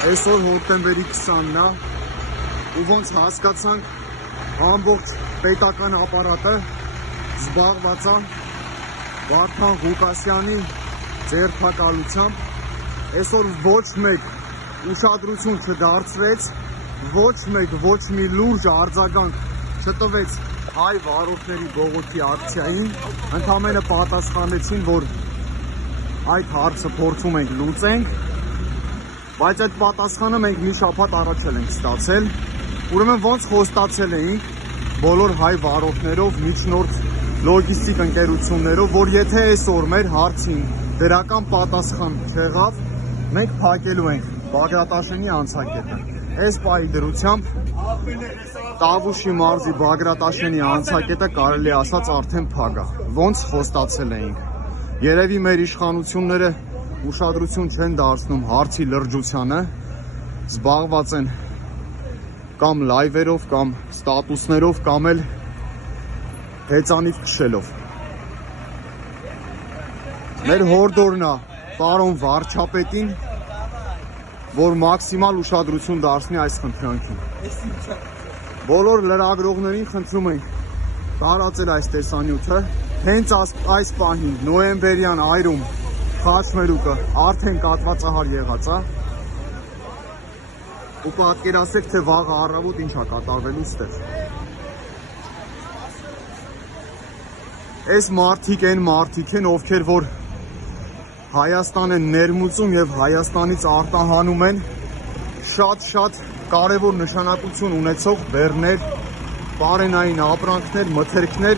Այսօր հոկտեմբերի 20-ն է ու ոնց հասկացանք ամբողջ պետական ապարատը զբաղված է Վարդան Ղուկասյանի ձերբակալությամբ։ Այսօր ոչ մեկ ուշադրություն չդարձրեց, ոչ մեկ ոչ մի լուրջ արձագանք չտվեց հայ վարորդների բողոքի ակցիային, ընդամենը պատասխանեցին, որ այդ հարցը փորձում ենք լուծենք, բայց այդ պատասխանը մենք մի շաբաթ առաջ ենք ստացել։ Ուրեմն ոնց խոստացել էինք բոլոր հայ վարորդներով, միջնորդ լոգիստիկ ընկերություններով, որ եթե այսօր մեր հարցին դրական պատասխան չեղավ, մենք փակելու ենք Բագրատաշենի անցակետը։ Այս պահի դրությամբ Տավուշի մարզի Բագրատաշենի անցակետը կարելի ասած արդեն փակ է։ Ոնց խոստացել էինք։ Երևի մեր իշխանությունները ուշադրություն չեն դարձնում հարցի լրջությանը, զբաղված են կամ լայվերով, կամ ստատուսներով, կամ էլ հեծանիվ քշելով։ Մեր հորդորն է պարոն վարչապետին, որ մաքսիմալ ուշադրություն դարձնի այս խնդրանքին։ Բոլոր լրագրողներին խնդրում ենք տարածել այս տեսանյութը։ Հենց այս պահին նոյեմբերյան այրում խաչմերուկը արդեն կատվածահար եղած է։ Ու պատկերացրեք, թե վաղը առավոտ ինչ է կատարվելու ստեղ։ Այս մարդիկ են, ովքեր որ Հայաստան են ներմուծում եւ Հայաստանից արտահանում են շատ կարևոր նշանակություն ունեցող բեռներ, պարենային ապրանքներ, մթերքներ,